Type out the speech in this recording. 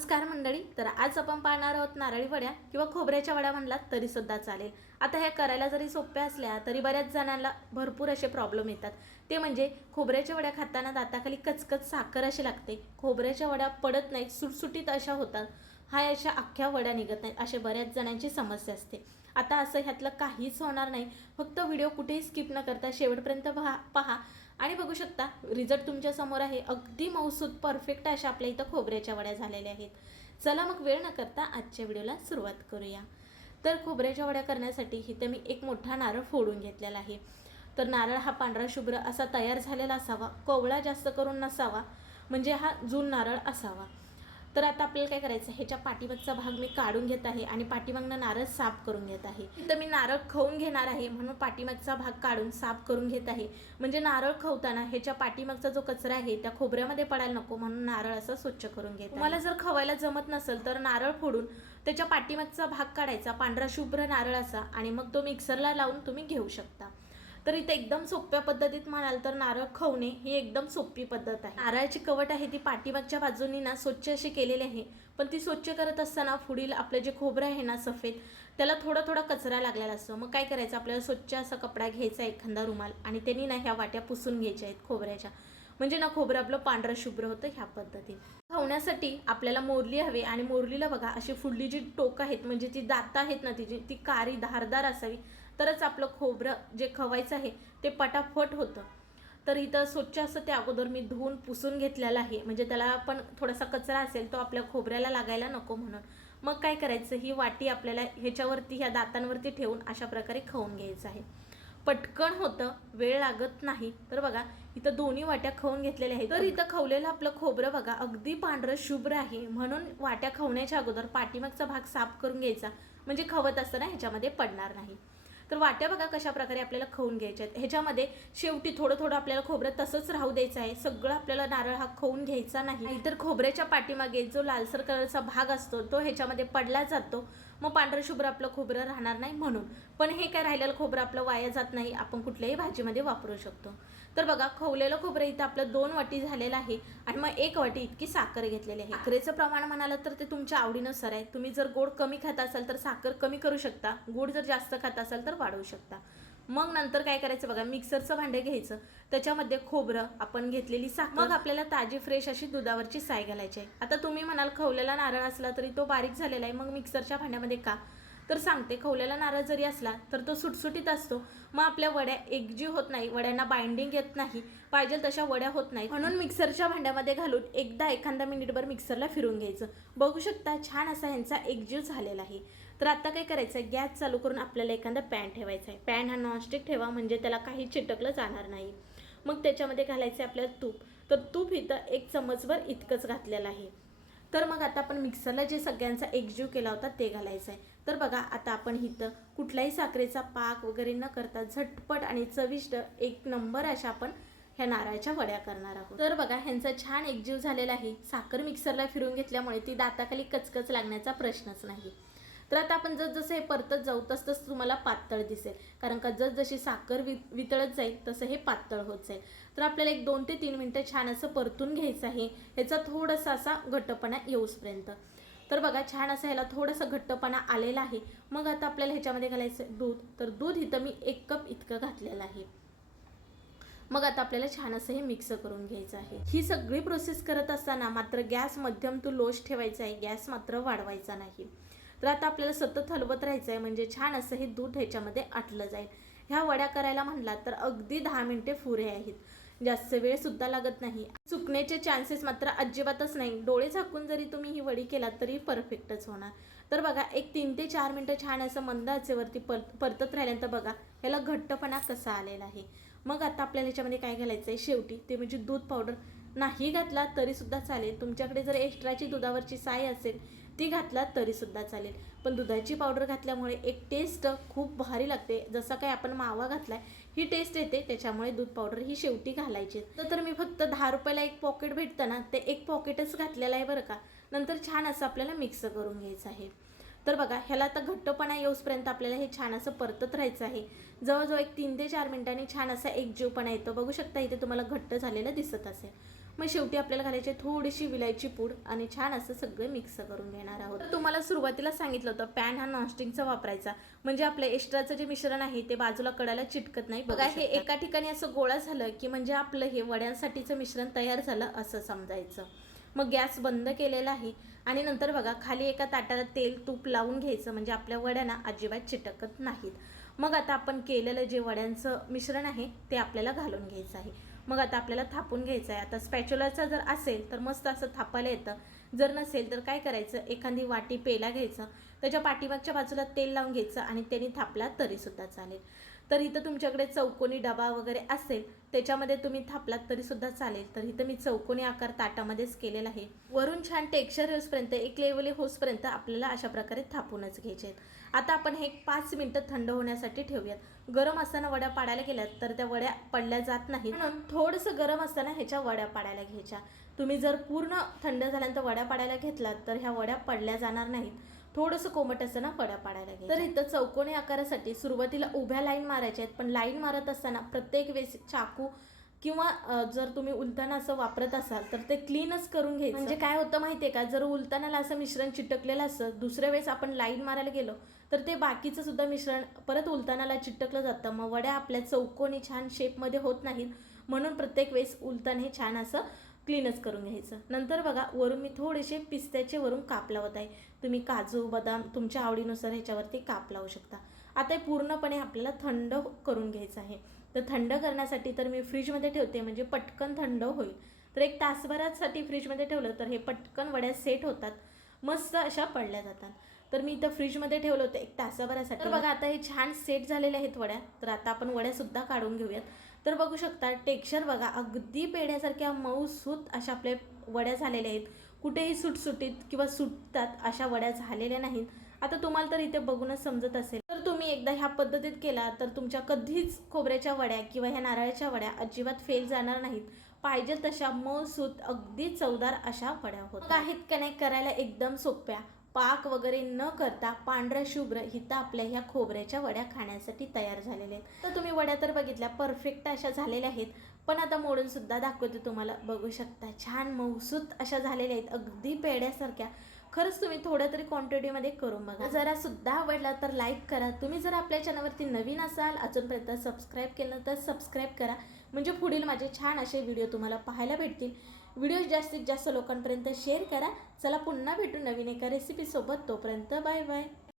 नमस्कार मंडळी तर आज आपण पाहणार आहोत नारळी वड्या किंवा खोबऱ्याच्या वड्या म्हणलात तरी सुद्धा चालेल. आता ह्या करायला जरी सोप्या असल्या तरी बऱ्याच जणांना भरपूर असे प्रॉब्लेम येतात. ते म्हणजे खोबऱ्याच्या वड्या खाताना दाताखाली कचकच साखर अशी लागते. खोबऱ्याच्या वड्या पडत नाहीत सुटसुटीत अशा होतात. हा अशा अख्ख्या वड्या निघत नाहीत असे बऱ्याच जणांची समस्या असते. आता असं ह्यातलं काहीच होणार नाही. फक्त व्हिडिओ कुठेही स्किप न करता शेवटपर्यंत पहा पहा. आणि बघू शकता रिझल्ट तुमच्यासमोर आहे. अगदी मौसूद परफेक्ट अशा आपल्या इथं खोबऱ्याच्या वड्या झालेल्या आहेत. चला मग वेळ न करता आजच्या व्हिडिओला सुरुवात करूया. तर खोबऱ्याच्या वड्या करण्यासाठी इथं मी एक मोठा नारळ फोडून घेतलेला आहे. तर नारळ हा पांढरा शुभ्र असा तयार झालेला असावा. कोवळा जास्त करून नसावा. म्हणजे हा जून नारळ असावा. तर आता आपल्याला काय करायचं ह्याच्या पाठीमागचा भाग मी काढून घेत आहे आणि पाठीमागनं नारळ साफ करून घेत आहे. तर मी नारळ खाऊन घेणार आहे म्हणून पाठीमागचा भाग काढून साफ करून घेत आहे. म्हणजे नारळ खवताना ह्याच्या पाठीमागचा जो कचरा आहे त्या खोबऱ्यामध्ये पडायला नको म्हणून नारळ असं स्वच्छ करून घेत मला जर खवायला जमत नसेल तर नारळ फोडून त्याच्या पाठीमागचा भाग काढायचा पांढरा शुभ्र नारळ असा आणि मग तो मिक्सरला लावून तुम्ही घेऊ शकता. तर इथे एकदम सोप्या पद्धतीत म्हणाल तर नारळ खवणे ही एकदम सोपी पद्धत आहे. नारळाची कवट आहे ती पाठीमागच्या बाजूनी ना स्वच्छ अशी केलेली आहे. पण ती स्वच्छ करत असताना पुढील आपलं जे खोबरं आहे ना सफेद त्याला थोडा थोडा कचरा लागलेला असतो. मग काय करायचं? आपल्याला स्वच्छ असा कपडा घ्यायचा एखादा रुमाल आणि त्यांनी ना ह्या वाट्या पुसून घ्यायच्या आहेत खोबऱ्याच्या. म्हणजे ना खोबरं आपलं पांढरं शुभ्र होतं ह्या पद्धतीने. खावण्यासाठी आपल्याला मोरली हवी आणि मोरलीला बघा अशी फुडली जी टोक आहेत म्हणजे ती दात आहेत ना तिची ती कारी धारदार असावी. तरच आपलं खोबरं जे खवायचं आहे ते पटाफट होतं. तर इथं स्वच्छ असं ते अगोदर मी धुवून पुसून घेतलेलं आहे. म्हणजे त्याला पण थोडासा कचरा असेल तो आपल्या खोबऱ्याला लागायला नको म्हणून. मग काय करायचं? ही वाटी आपल्याला ह्याच्यावरती ह्या दातांवरती ठेवून अशा प्रकारे खाऊन घ्यायचं आहे. पटकन होतं वेळ लागत नाही. तर बघा इथं दोन्ही वाट्या खाऊन घेतलेल्या आहेत. तर इथं खवलेलं आपलं खोबरं बघा अगदी पांढरं शुभ्र आहे. म्हणून वाट्या खवण्याच्या अगोदर पाठीमागचा भाग साफ करून घ्यायचा. म्हणजे खवत असताना ह्याच्यामध्ये पडणार नाही. तर वाट्या बघा कशा प्रकारे आपल्याला खाऊन घ्यायच्या आहेत. ह्याच्यामध्ये शेवटी थोडं थोडं आपल्याला खोबरं तसंच राहू द्यायचं आहे. सगळं आपल्याला नारळ हा खाऊन घ्यायचा नाही. तर खोबऱ्याच्या पाठीमागे जो लालसर कलरचा भाग असतो तो ह्याच्यामध्ये पडला जातो. मग पांढरं शुभ्र आपलं खोबरं राहणार नाही म्हणून. पण हे काय राहिलेलं खोबरं आपलं वाया जात नाही आपण कुठल्याही भाजीमध्ये वापरू शकतो. तर बघा खवलेलं खोबरं इथं आपलं दोन वाटी झालेलं आहे आणि मग एक वाटी इतकी साखर घेतलेली आहे. साखरेचं प्रमाण म्हणालं तर ते तुमच्या आवडीनुसार आहे. तुम्ही जर गोड कमी खात असाल तर साखर कमी करू शकता. गोड जर जास्त खात असाल तर वाढवू शकता. मग नंतर काय करायचं बघा मिक्सरचं भांडे घ्यायचं. त्याच्यामध्ये खोबरं आपण घेतलेली साखर. मग आपल्याला ताजी फ्रेश अशी दुधावरची साय घालायची आहे. आता तुम्ही म्हणाल खवलेला नारळ असला तरी तो बारीक झालेला आहे मग मिक्सरच्या भांड्यामध्ये का? तर सांगते खवलेला नारळ जरी असला तर तो सुटसुटीत असतो. मग आपल्या वड्या एकजीव होत नाही वड्यांना बाइंडिंग येत नाही पाहिजे तशा वड्या होत नाही. म्हणून मिक्सरच्या भांड्यामध्ये घालून एकदा एखादा मिनिटभर मिक्सरला फिरून घ्यायचं. बघू शकता छान असा ह्यांचा एकजीव झालेला आहे. तर आता काय करायचं गॅस चालू करून आपल्याला एखादा पॅन ठेवायचा आहे पॅन हा नॉनस्टिक ठेवा म्हणजे त्याला काही चिटकलं जाणार नाही. मग त्याच्यामध्ये घालायचं आहे आपल्याला तूप. तर तूप इथं एक चमचभर इतकंच घातलेलं आहे. तर मग आता आपण मिक्सरला जे सगळ्यांचा एकजीव केला होता ते घालायचं आहे तर बघा आता आपण इथं कुठल्याही साखरेचा पाक वगैरे न करता झटपट आणि चविष्ट एक नंबर अशा आपण ह्या नारळाच्या वड्या करणार आहोत. तर बघा ह्यांचा छान एकजीव झालेला आहे. साखर मिक्सरला फिरून घेतल्यामुळे ती दाताखाली कचकच लागण्याचा प्रश्नच नाही. तर आता आपण जसजसं हे परतत जाऊ तस तसं तुम्हाला पातळ दिसेल. कारण का जसजशी साखर वि वितळत जाईल तसं हे पातळ होत जाईल. तर आपल्याला एक दोन ते तीन मिनटं छान असं परतून घ्यायचं आहे. ह्याचा थोडासा असा घट्टपणा येऊसपर्यंत. तर बघा छान असं ह्याला थोडंसं घट्टपणा आलेला आहे. मग आता आपल्याला ह्याच्यामध्ये घालायचं दूध. तर दूध इथं मी एक कप इतकं घातलेलं आहे. मग आता आपल्याला छान असं हे मिक्स करून घ्यायचं आहे. ही सगळी प्रोसेस करत असताना मात्र गॅस मध्यम टू लोश ठेवायचा आहे. गॅस मात्र वाढवायचा नाही. तर आता आपल्याला सतत हलवत राहायचं आहे म्हणजे छान असं हे दूध ह्याच्यामध्ये आटलं जाईल. ह्या वड्या करायला म्हणला तर अगदी दहा मिनटे पुरे आहेत. जास्त वेळ सुद्धा लागत नाही. चुकण्याचे चान्सेस मात्र अजिबातच नाही. डोळे झाकून जरी तुम्ही ही वडी केलात तरी परफेक्टच होणार. तर बघा एक तीन ते चार मिनटं छान असं मंद आचेवरती पर परतत राहिल्यानंतर बघा ह्याला घट्टपणा कसा आलेला आहे. मग आता आपल्याला ह्याच्यामध्ये काय घालायचं आहे शेवटी ते म्हणजे दूध पावडर नाही घातला तरी सुद्धा चालेल. तुमच्याकडे जर एक्स्ट्राची दुधावरची साय असेल ती घातलात तरीसुद्धा चालेल. पण दुधाची पावडर घातल्यामुळे एक टेस्ट खूप भारी लागते. जसं काय आपण मावा घातलाय ही टेस्ट येते. त्याच्यामुळे दूध पावडर ही शेवटी घालायची. तर मी फक्त दहा रुपयाला एक पॉकेट भेटतं ना ते एक पॉकेटच घातलेलं आहे बरं का. नंतर छान असं आपल्याला मिक्स करून घ्यायचं आहे. तर बघा ह्याला आता घट्टपणा येऊसपर्यंत आपल्याला हे छान असं परतत राहायचं आहे. जवळजवळ एक तीन ते चार मिनिटांनी छान असा एक जीवपणा येतो. बघू शकता इथे तुम्हाला घट्ट झालेलं दिसत असेल. मग शेवटी आपल्याला घालायची थोडीशी विलायची पूड आणि छान असं सगळं मिक्स करून घेणार आहोत. तुम्हाला सुरुवातीला सांगितलं होतं पॅन हा नॉनस्टिकचा वापरायचा. म्हणजे आपलं एक्स्ट्राचं जे मिश्रण आहे ते बाजूला कडायला चिटकत नाही. बघा हे एका ठिकाणी असं गोळा झालं की म्हणजे आपलं हे वड्यांसाठीचं मिश्रण तयार झालं असं समजायचं. मग गॅस बंद केलेला आहे. आणि नंतर बघा खाली एका ताटाला तेल तूप लावून घ्यायचं म्हणजे आपल्या वड्यांना अजिबात चिटकत नाहीत. मग आता आपण केलेलं जे वड्यांचं मिश्रण आहे ते आपल्याला घालून घ्यायचं आहे. मग आता आपल्याला थापून घ्यायचं आहे. आता स्पॅच्युलाचं जर असेल तर मस्त असं थापायला येतं. जर नसेल तर काय करायचं? एखादी वाटी पेला घ्यायचं. त्याच्या पाठीमागच्या बाजूला तेल लावून घ्यायचं आणि त्याने थापला तरीसुद्धा चालेल. तर इथं तुमच्याकडे चौकोनी डबा वगैरे असेल त्याच्यामध्ये तुम्ही थापलात तरीसुद्धा चालेल. तर इथं मी चौकोनी आकार ताटामध्येच केलेला आहे. वरून छान टेक्स्चर होसपर्यंत एक लेवली होसपर्यंत आपल्याला अशा प्रकारे थापूनच घ्यायचे आहेत आता आपण हे एक पाच मिनटं थंड होण्यासाठी ठेवूयात. गरम असताना वड्या पाडायला गेल्यात तर त्या वड्या पडल्या जात नाहीत. म्हणून थोडंसं गरम असताना ह्याच्या वड्या पाडायला घ्यायच्या. तुम्ही जर पूर्ण थंड झाल्यानंतर वड्या पाडायला घेतलात तर ह्या वड्या पडल्या जाणार नाहीत. थोडंसं कोमट असताना वड्या पाडायला घ्यायच्या तर इथं चौकोनी आकारासाठी सुरुवातीला उभ्या लाईन मारायच्या आहेत पण लाईन मारत असताना प्रत्येक वेळेस चाकू किंवा जर तुम्ही उलताना असं वापरत असाल तर ते क्लीनच करून घ्यायचं. म्हणजे काय होतं माहितीये का? जर उलतानाला असं मिश्रण चिटकलेलं असतं दुसऱ्या वेळेस आपण लाईन मारायला गेलो तर ते बाकीचं सुद्धा मिश्रण परत उलतानाला चिटकलं जातं. मग वड्या आपल्या चौकोनी छान शेपमध्ये होत नाहीत म्हणून प्रत्येक वेळेस उलताना हे छान असं क्लीनच करून घ्यायचं. नंतर बघा वरून मी थोडेसे पिस्त्याचे वरून काप लावत आहे. तुम्ही काजू बदाम तुमच्या आवडीनुसार ह्याच्यावरती काप लावू शकता. आता हे पूर्णपणे आपल्याला थंड करून घ्यायचं आहे. तर थंड करण्यासाठी तर मी फ्रीजमध्ये ठेवते म्हणजे पटकन थंड होईल. तर एक तासभरासाठी फ्रीजमध्ये ठेवलं तर हे पटकन वड्या सेट होतात. मस्त अशा पडल्या जातात. तर मी इथं फ्रीजमध्ये ठेवलं होतं एक तासाभरासाठी. बघा आता हे छान सेट झालेले आहेत वड्या. तर आता आपण वड्यासुद्धा काढून घेऊयात. तर बघू शकता टेक्स्चर बघा अगदी पेढ्यासारख्या मऊसूत अशा आपल्या वड्या झालेल्या आहेत. कुठेही सुटसुटीत किंवा सुटतात अशा वड्या झालेल्या नाहीत. आता तुम्हाला तर इथे बघूनच समजत असेल. तर तुम्ही एकदा ह्या पद्धतीत केला तर तुमच्या कधीच खोबऱ्याच्या वड्या किंवा ह्या नारळाच्या वड्या अजिबात फेल जाणार नाहीत. पाहिजे तशा मऊसूत अगदी चवदार अशा वड्या होत आहेत का नाही करायला एकदम सोप्या. पाक वगैरे न करता पांढऱ्या शुभ्र हिता आपल्या ह्या खोबऱ्याच्या वड्या खाण्यासाठी तयार झालेल्या आहेत. तर तुम्ही वड्या तर बघितल्या परफेक्ट अशा झालेल्या आहेत. पण आता मोडून सुद्धा दाखवते तुम्हाला बघू शकता छान मऊसूत अशा झालेल्या आहेत अगदी पेड्यासारख्या खरंच तुम्ही थोड्या तरी क्वांटिटीमध्ये करून बघा. जरा सुद्धा आवडला तर लाईक करा. तुम्ही जर आपल्या चॅनलवरती नवीन असाल अजूनपर्यंत सबस्क्राईब केलं तर सबस्क्राईब करा. म्हणजे पुढील माझे छान असे व्हिडिओ तुम्हाला पाहायला भेटतील. व्हिडिओ जास्तीत जास्त लोकांपर्यंत शेअर करा. चला पुन्हा भेटू नवीन एका रेसिपीसोबत तोपर्यंत बाय बाय.